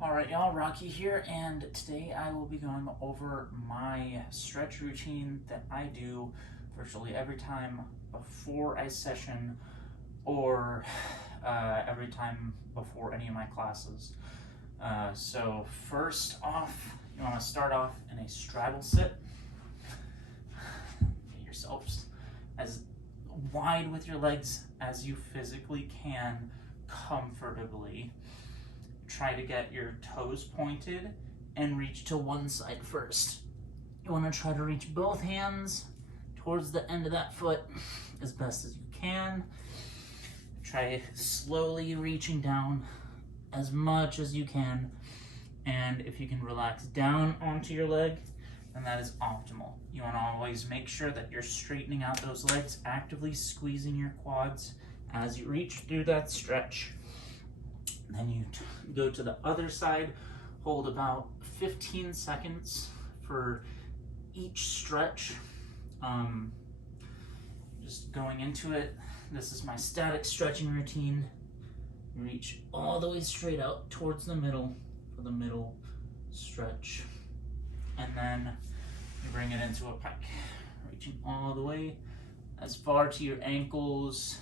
Alright y'all, Rocky here, and today I will be going over my stretch routine that I do virtually every time before I session or every time before any of my classes. So first off, you want to start off in a straddle sit. Get yourself as wide with your legs as you physically can comfortably. Try to get your toes pointed and reach to one side first. You want to try to reach both hands towards the end of that foot as best as you can. Try slowly reaching down as much as you can, and if you can relax down onto your leg, then that is optimal. You want to always make sure that you're straightening out those legs, actively squeezing your quads as you reach through that stretch. Then you go to the other side, hold about 15 seconds for each stretch. Just going into it, this is my static stretching routine. Reach all the way straight out towards the middle for the middle stretch. And then you bring it into a pike, reaching all the way as far to your ankles,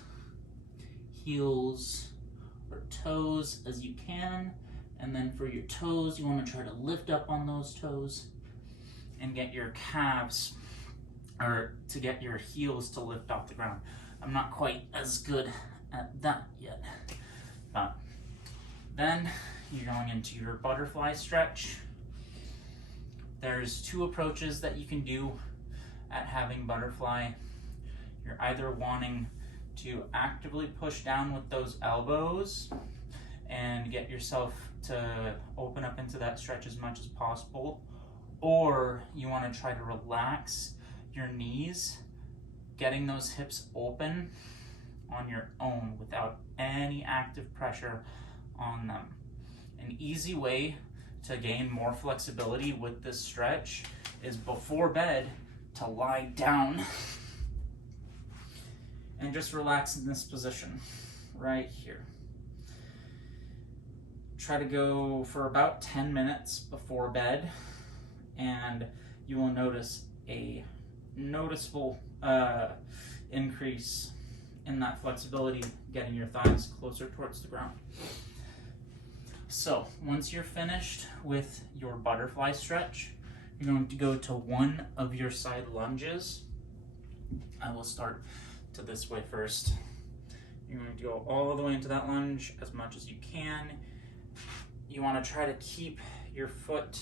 heels, or toes as you can. And then for your toes, you want to try to lift up on those toes and get your calves, or to get your heels to lift off the ground. I'm not quite as good at that yet. But then you're going into your butterfly stretch. There's two approaches that you can do at having butterfly. You're either wanting to actively push down with those elbows and get yourself to open up into that stretch as much as possible, or you want to try to relax your knees, getting those hips open on your own without any active pressure on them. An easy way to gain more flexibility with this stretch is before bed to lie down and just relax in this position right here. Try to go for about 10 minutes before bed, and you will notice a noticeable increase in that flexibility, getting your thighs closer towards the ground. So once you're finished with your butterfly stretch, you're going to go to one of your side lunges. I will start to this way first. You're going to go all the way into that lunge as much as you can. You want to try to keep your foot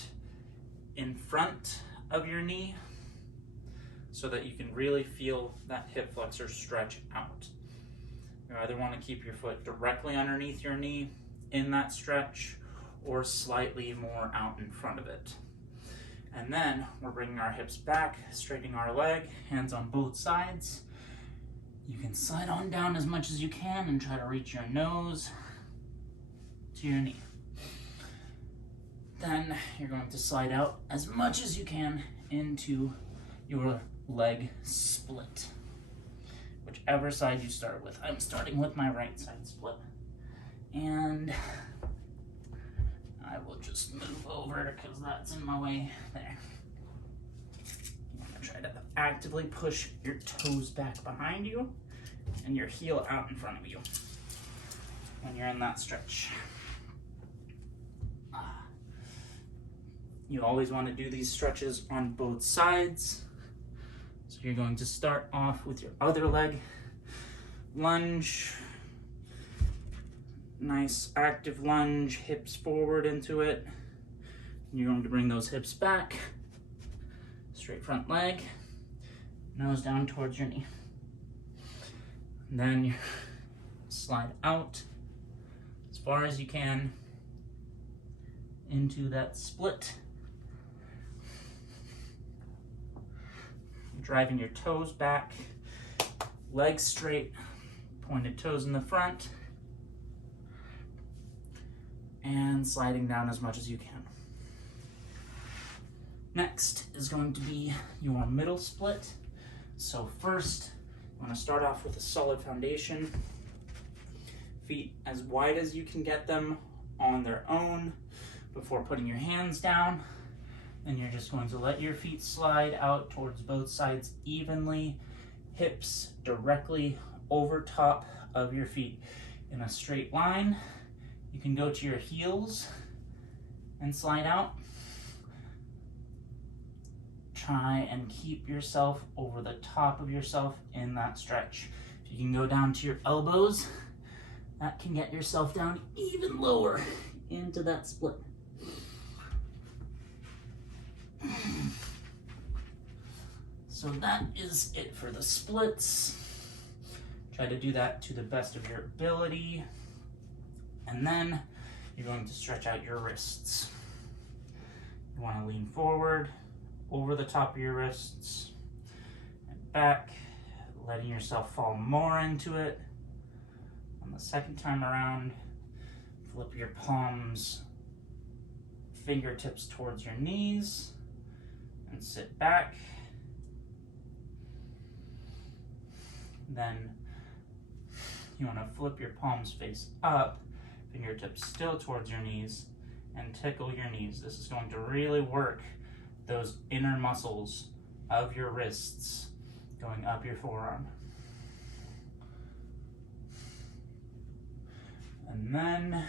in front of your knee so that you can really feel that hip flexor stretch out. You either want to keep your foot directly underneath your knee in that stretch or slightly more out in front of it. And then we're bringing our hips back, straightening our leg, hands on both sides. You can slide on down as much as you can and try to reach your nose to your knee. Then you're going to slide out as much as you can into your leg split, whichever side you start with. I'm starting with my right side split. And I will just move over because that's in my way there. You want to try to actively push your toes back behind you and your heel out in front of you when you're in that stretch. You always want to do these stretches on both sides. So you're going to start off with your other leg. Lunge. Nice active lunge, hips forward into it. You're going to bring those hips back. Straight front leg. Nose down towards your knee. And then you slide out as far as you can into that split. Driving your toes back, legs straight, pointed toes in the front, and sliding down as much as you can. Next is going to be your middle split. So first, you want to start off with a solid foundation. Feet as wide as you can get them on their own, before putting your hands down. Then you're just going to let your feet slide out towards both sides evenly, hips directly over top of your feet in a straight line. You can go to your heels and slide out. Try and keep yourself over the top of yourself in that stretch. If you can go down to your elbows, that can get yourself down even lower into that split. So that is it for the splits. Try to do that to the best of your ability. And then you're going to stretch out your wrists. You want to lean forward, over the top of your wrists, and back, letting yourself fall more into it. On the second time around, flip your palms, fingertips towards your knees, and sit back. Then you want to flip your palms face up, fingertips still towards your knees, and tickle your knees. This is going to really work those inner muscles of your wrists going up your forearm. And then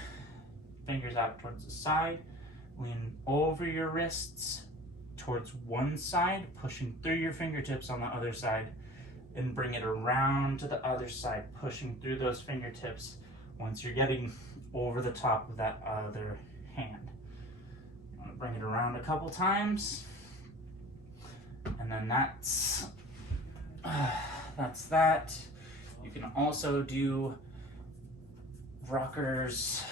fingers out towards the side, lean over your wrists towards one side, pushing through your fingertips on the other side, and bring it around to the other side, pushing through those fingertips once you're getting over the top of that other hand. You want to bring it around a couple times, and then that's that. You can also do rockers,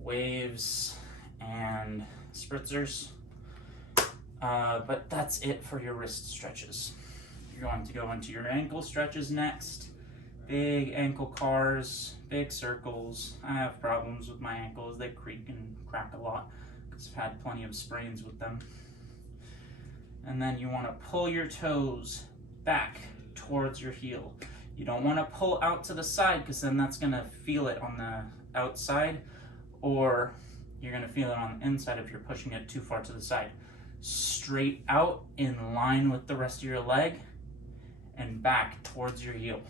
waves, and spritzers, but that's it for your wrist stretches. You're going to go into your ankle stretches next. Big ankle cars, big circles. I have problems with my ankles. They creak and crack a lot because I've had plenty of sprains with them. And then you want to pull your toes back towards your heel. You don't want to pull out to the side because then that's going to feel it on the outside, or you're going to feel it on the inside if you're pushing it too far to the side. Straight out in line with the rest of your leg and back towards your heel.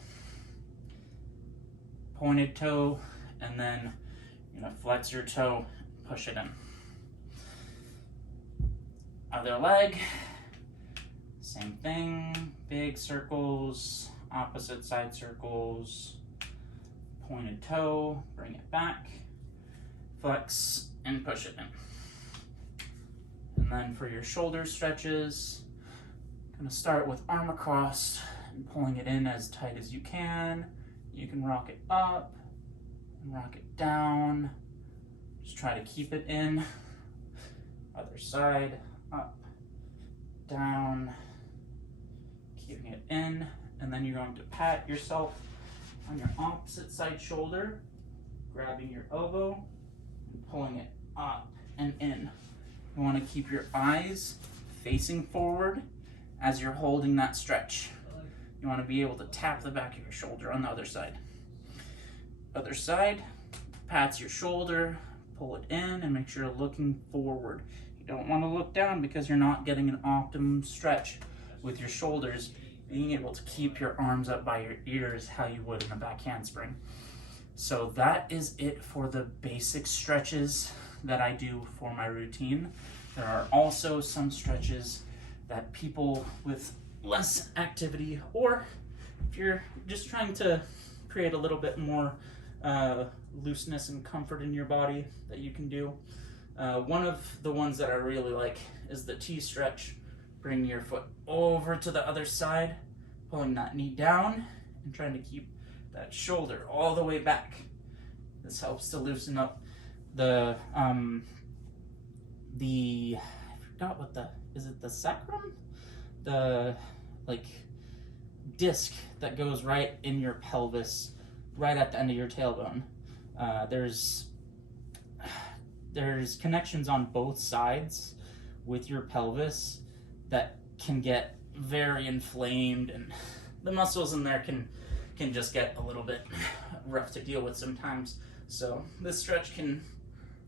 Pointed toe, and then you're going to flex your toe, push it in. Other leg, same thing, big circles, opposite side circles, pointed toe, bring it back, flex, and push it in. And then for your shoulder stretches, I'm going to start with arm across and pulling it in as tight as you can. You can rock it up and rock it down. Just try to keep it in. Other side, up, down, keeping it in. And then you're going to pat yourself on your opposite side shoulder, grabbing your elbow and pulling it up and in. You want to keep your eyes facing forward as you're holding that stretch. You want to be able to tap the back of your shoulder on the other side. Other side, pats your shoulder, pull it in, and make sure you're looking forward. You don't want to look down because you're not getting an optimum stretch with your shoulders. Being able to keep your arms up by your ears how you would in a back handspring. So that is it for the basic stretches that I do for my routine. There are also some stretches that people with less activity, or if you're just trying to create a little bit more looseness and comfort in your body, that you can do. One of the ones that I really like is the T-stretch. Bring your foot over to the other side, pulling that knee down and trying to keep that shoulder all the way back. This helps to loosen up the I forgot what is it the sacrum? The disc that goes right in your pelvis, right at the end of your tailbone. There's connections on both sides with your pelvis that can get very inflamed, and the muscles in there can just get a little bit rough to deal with sometimes. So this stretch can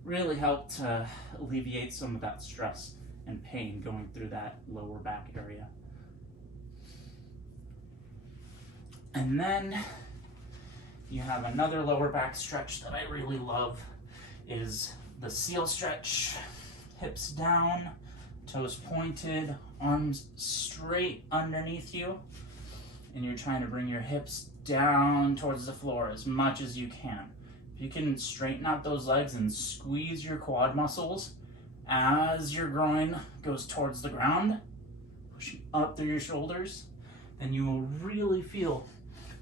really help to alleviate some of that stress and pain going through that lower back area. And then you have another lower back stretch that I really love is the seal stretch. Hips down, toes pointed, arms straight underneath you, and you're trying to bring your hips down towards the floor as much as you can. If you can straighten out those legs and squeeze your quad muscles as your groin goes towards the ground, pushing up through your shoulders, then you will really feel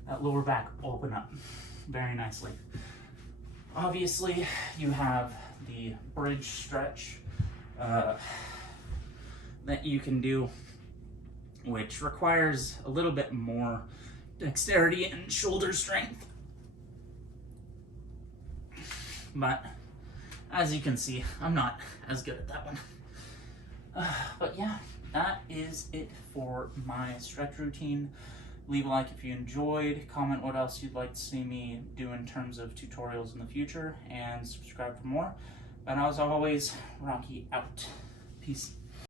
that lower back open up very nicely. Obviously, you have the bridge stretch that you can do, which requires a little bit more dexterity and shoulder strength. But as you can see, I'm not as good at that one. But yeah, that is it for my stretch routine. Leave a like if you enjoyed, comment what else you'd like to see me do in terms of tutorials in the future, and subscribe for more. But as always, Rocky out. Peace.